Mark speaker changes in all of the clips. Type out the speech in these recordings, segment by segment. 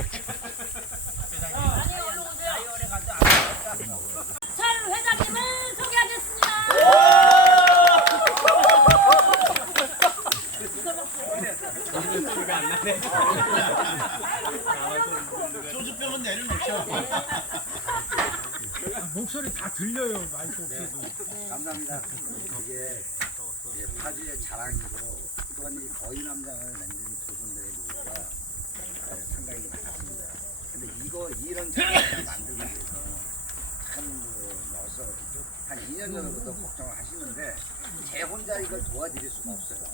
Speaker 1: 아니 얼른 오세요. 찰 회장님을 소개하겠습니다.
Speaker 2: 소주병은 내려놓죠.
Speaker 3: 목소리 다 들려요 마이크 없어도.
Speaker 4: 감사합니다. 이게 이제 파주의 자랑이고 그동안 이 거인 함장을 만든 두 분들의 노고가 어, 상당히 많았습니다. 근데 이거 이런 자랑을 만들기 위해서 참그 어서 한 2년 전부터 걱정을 하시는데 제 혼자 이걸 도와드릴 수가 없어요.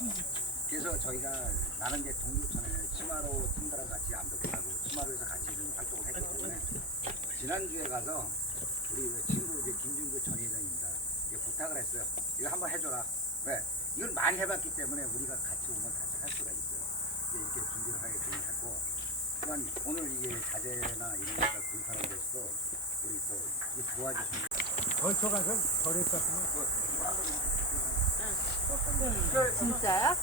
Speaker 4: 그래서 저희가 나는 게 동교천에 치마로 팀들랑 같이 암벽하고 치마로에서 같이 좀 활동을 했기 때문에 지난주에 가서 우리 그 친구 이제 김준규 전 회장입니다. 부탁을 했어요. 이거 한번 해줘라. 왜? 이걸 많이 해봤기 때문에 우리가 같이 오면 같이 할 수가 있어요. 이제 이렇게 준비를 하게 했 고, 또한 오늘 이게 자재나 이런 것들 데서도 우리 또 이게 도와주시는
Speaker 3: 벌초 가서 버렸었구나.
Speaker 1: 진짜요?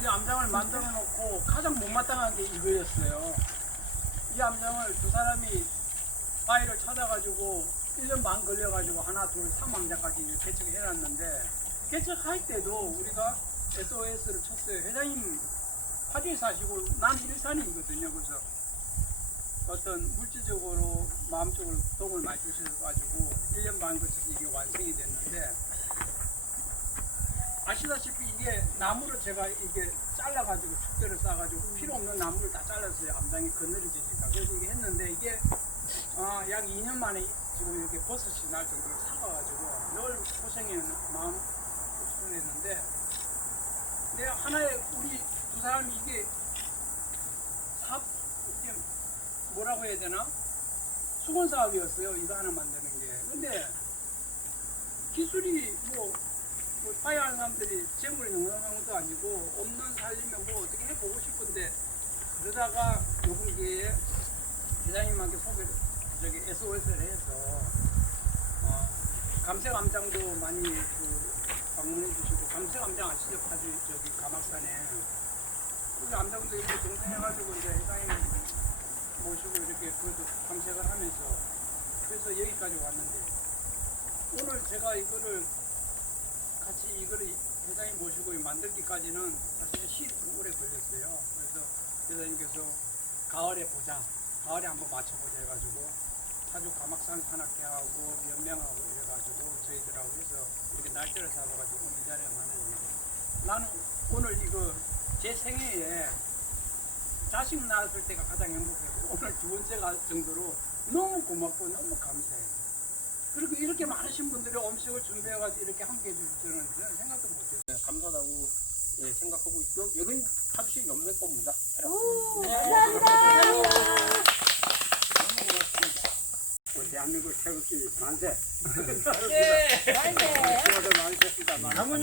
Speaker 5: 이 암장을 만들어 놓고 가장 못마땅한 게 이거였어요. 이 암장을 두 사람이 파일을 찾아가지고 1년 반 걸려가지고 하나, 둘, 3암장까지 개척을 해놨는데 개척할 때도 우리가 SOS를 쳤어요. 회장님 파주에 사시고 난 일산이거든요. 그래서 어떤 물질적으로 마음적으로 도움을 많이 주셔가지고 1년 반 거쳐서 이게 완성이 됐는데 아시다시피 이게 나무를 제가 이게 잘라가지고 축대를 싸가지고 필요 없는 나무를 다 잘랐어요. 암장이 건드려지니까. 그래서 이게 했는데 이게 아, 약 2년 만에 지금 이렇게 버섯이 날 정도로 사가가지고 늘 고생해 마음 고생을 했는데 근데 하나의 우리 두 사람이 이게 사업 이게 뭐라고 해야 되나 수건 사업이었어요. 이거 하나 만드는 게. 근데 기술이 뭐, 뭐 파이하는 사람들이 재물이 넉넉한 것도 아니고 없는 살리면 뭐 어떻게 해보고 싶은데 그러다가 요번 기회에 회장님한테 소개를 저기 SOS를 해서 어, 감색암장도 많이 그 방문해 주시고 감색암장 아시죠? 파주 저기 가막산에 암장도 이렇게 동생해가지고 이제 회장님 모시고 이렇게 그것도 감색을 하면서 그래서 여기까지 왔는데 오늘 제가 이거를 같이 이거를 회장님 모시고 만들기까지는 사실 시일이 좀 오래 걸렸어요. 그래서 회장님께서 가을에 보자, 가을에 한번 맞춰보자 해가지고 파주 가막산 산악회하고 연명하고 이래가지고 저희들하고 해서 이렇게 날짜를 잡아가지고 오늘 이 자리에 만났는데 나는 오늘 이거 제 생애에 자식 낳았을 때가 가장 행복했고 오늘 두 번째가 정도로 너무 고맙고 너무 감사해요. 그리고 이렇게 많으신 분들이 음식을 준비해가지고 이렇게 함께 해줄 줄은 저는 생각도 못했어요. 네, 감사하다고 예, 생각하고 있고 여긴 파주시 연맹법입니다.
Speaker 1: 오,
Speaker 5: 네.
Speaker 1: 감사합니다.
Speaker 5: 너무 고맙습니다. 우리 대한민국 태극기 만세.
Speaker 1: 만세.
Speaker 5: 수고들 많으셨습니다.
Speaker 3: 남은